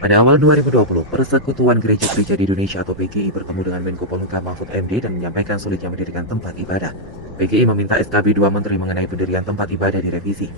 Pada awal 2020, Persekutuan Gereja-Gereja di Indonesia atau PGI bertemu dengan Menko Polhukam Mahfud MD dan menyampaikan sulitnya mendirikan tempat ibadah. PGI meminta SKB 2 Menteri mengenai pendirian tempat ibadah direvisi.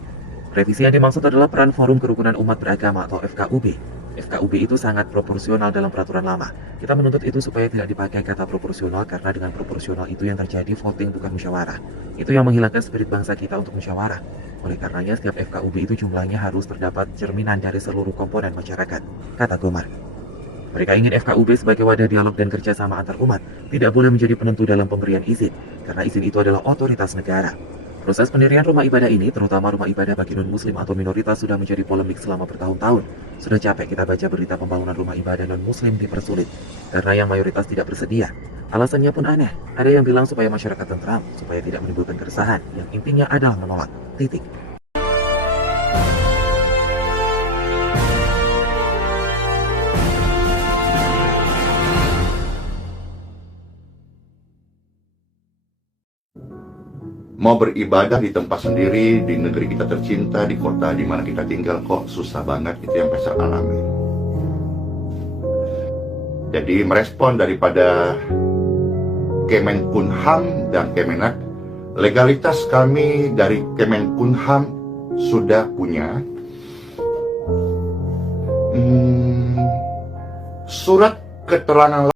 Revisi yang dimaksud adalah peran Forum Kerukunan Umat Beragama atau FKUB. FKUB itu sangat proporsional dalam peraturan lama. Kita menuntut itu supaya tidak dipakai kata proporsional karena dengan proporsional itu yang terjadi voting bukan musyawarah. Itu yang menghilangkan spirit bangsa kita untuk musyawarah. Oleh karenanya setiap FKUB itu jumlahnya harus terdapat cerminan dari seluruh komponen masyarakat, kata Gomar. Mereka ingin FKUB sebagai wadah dialog dan kerjasama antar umat, tidak boleh menjadi penentu dalam pemberian izin, karena izin itu adalah otoritas negara. Proses pendirian rumah ibadah ini, terutama rumah ibadah bagi non-muslim atau minoritas, sudah menjadi polemik selama bertahun-tahun. Sudah capek kita baca berita pembangunan rumah ibadah non-muslim dipersulit, karena yang mayoritas tidak bersedia. Alasannya pun aneh, ada yang bilang supaya masyarakat tentram, supaya tidak menimbulkan keresahan, yang intinya adalah menolak, titik. Mau beribadah di tempat sendiri, di negeri kita tercinta, di kota di mana kita tinggal, kok susah banget. Itu yang Pastor alami. Jadi merespon daripada Kemenkumham dan Kemenak, legalitas kami dari Kemenkumham sudah punya surat keterangan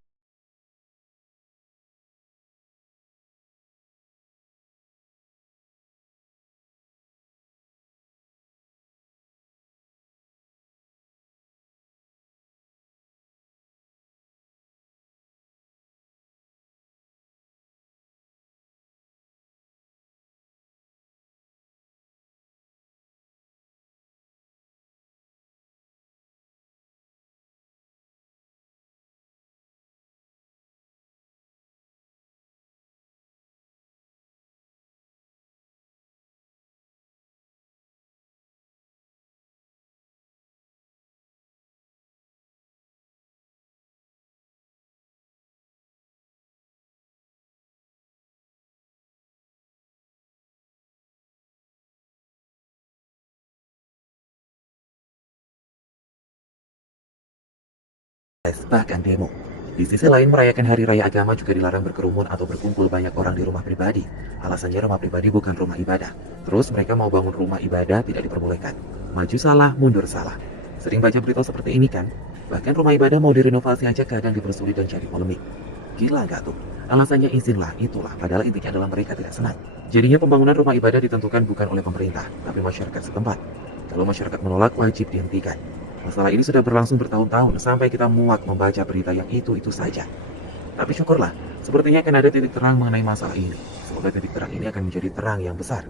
Bahkan demo. Di sisi lain, merayakan hari raya agama juga dilarang berkerumun atau berkumpul banyak orang di rumah pribadi. Alasannya rumah pribadi bukan rumah ibadah. Terus mereka mau bangun rumah ibadah tidak diperbolehkan. Maju salah, mundur salah. Sering baca berita seperti ini kan? Bahkan rumah ibadah mau direnovasi aja kadang dipersulit dan jadi polemik. Gila nggak tuh? Alasannya izinlah, itulah. Padahal intinya adalah mereka tidak senang. Jadinya pembangunan rumah ibadah ditentukan bukan oleh pemerintah, tapi masyarakat setempat. Kalau masyarakat menolak, wajib dihentikan. Masalah ini sudah berlangsung bertahun-tahun sampai kita muak membaca berita yang itu saja. Tapi syukurlah, sepertinya akan ada titik terang mengenai masalah ini. Semoga titik terang ini akan menjadi terang yang besar.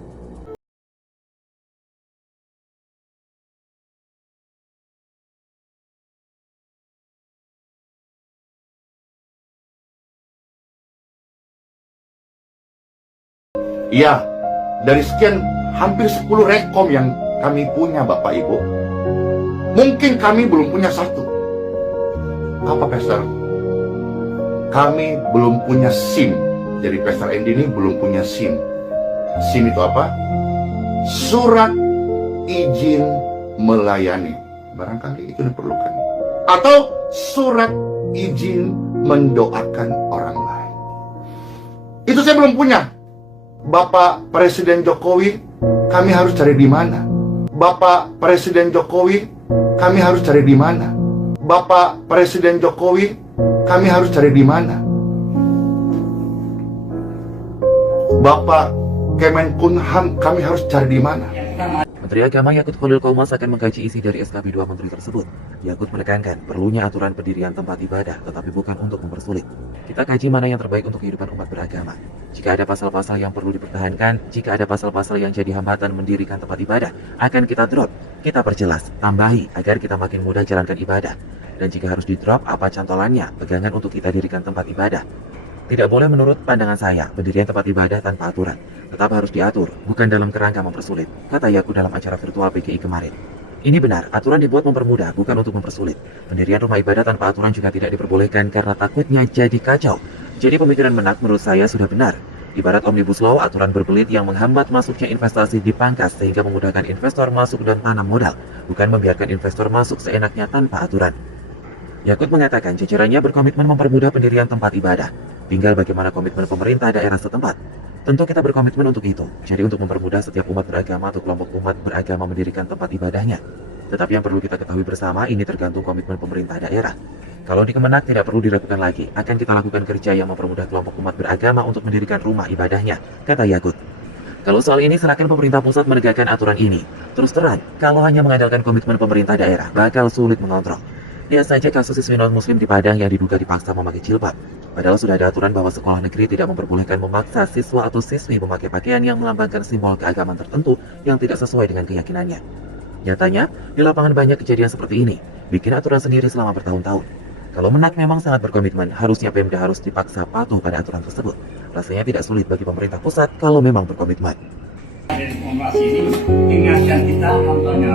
ya dari sekian hampir 10 rekom yang kami punya Bapak Ibu, mungkin kami belum punya satu. Apa Pastor? Kami belum punya SIM. Jadi Pastor Andy ini belum punya SIM. SIM itu apa? Surat izin melayani. Barangkali itu diperlukan. Atau surat izin mendoakan orang lain. Itu saya belum punya. Bapak Presiden Jokowi, kami harus cari di mana? Bapak Presiden Jokowi, kami harus cari di mana? Bapak Presiden Jokowi, kami harus cari di mana? Bapak Kemenkumham, kami harus cari di mana? Menteri Agama Yakut Khalil Qomas akan mengkaji isi dari SKB 2 Menteri tersebut. Yakut menekankan perlunya aturan pendirian tempat ibadah, tetapi bukan untuk mempersulit. Kita kaji mana yang terbaik untuk kehidupan umat beragama. Jika ada pasal-pasal yang perlu dipertahankan, jika ada pasal-pasal yang jadi hambatan mendirikan tempat ibadah, akan kita drop, kita perjelas, tambahi agar kita makin mudah jalankan ibadah. Dan jika harus di drop, apa cantolannya, pegangan untuk kita dirikan tempat ibadah. Tidak boleh menurut pandangan saya, pendirian tempat ibadah tanpa aturan. Tetap harus diatur, bukan dalam kerangka mempersulit, kata Yakut dalam acara virtual PGI kemarin. Ini benar, aturan dibuat mempermudah, bukan untuk mempersulit. Pendirian rumah ibadah tanpa aturan juga tidak diperbolehkan karena takutnya jadi kacau. Jadi pemikiran Menak menurut saya sudah benar. Ibarat Omnibus Law, aturan berbelit yang menghambat masuknya investasi dipangkas sehingga memudahkan investor masuk dan tanam modal, bukan membiarkan investor masuk seenaknya tanpa aturan. Yakut mengatakan jajarannya berkomitmen mempermudah pendirian tempat ibadah. Tinggal bagaimana komitmen pemerintah daerah setempat. Tentu kita berkomitmen untuk itu, jadi untuk mempermudah setiap umat beragama atau kelompok umat beragama mendirikan tempat ibadahnya. Tetapi yang perlu kita ketahui bersama, ini tergantung komitmen pemerintah daerah. Kalau di Kemenak tidak perlu diragukan lagi, akan kita lakukan kerja yang mempermudah kelompok umat beragama untuk mendirikan rumah ibadahnya, kata Yakut. Kalau soal ini serahkan pemerintah pusat menegakkan aturan ini. Terus terang, kalau hanya mengandalkan komitmen pemerintah daerah, bakal sulit mengontrol. Lihat saja kasus siswi non-muslim di Padang yang diduga dipaksa memakai jilbab. Padahal sudah ada aturan bahwa sekolah negeri tidak memperbolehkan memaksa siswa atau siswi memakai pakaian yang melambangkan simbol keagamaan tertentu yang tidak sesuai dengan keyakinannya. Nyatanya, di lapangan banyak kejadian seperti ini, bikin aturan sendiri selama bertahun-tahun. Kalau Menak memang sangat berkomitmen, harusnya Pemda harus dipaksa patuh pada aturan tersebut. Rasanya tidak sulit bagi pemerintah pusat kalau memang berkomitmen. Informasi ini ingatkan kita contohnya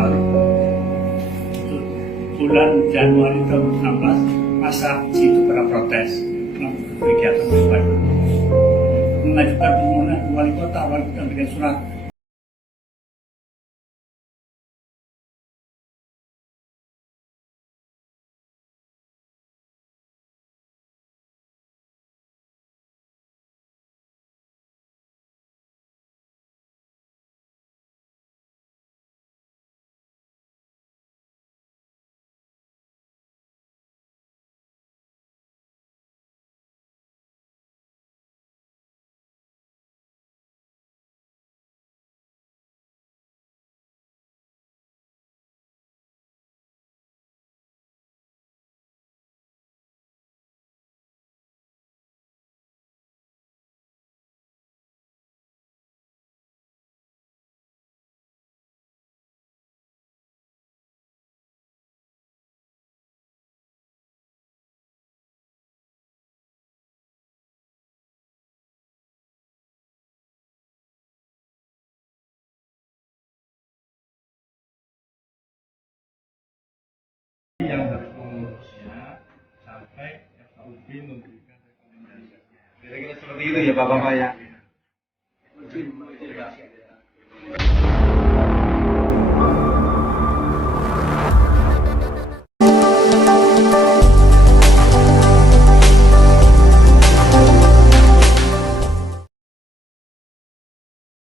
bulan Januari 2016 masa situ pada protes kegiatan tersebut mengajukan permohonan wali kota bikin surat yang dari pengurusnya sampai FKUP memberikan rekomendasi. Kira-kira seperti itu ya Bapak-Bapak ya.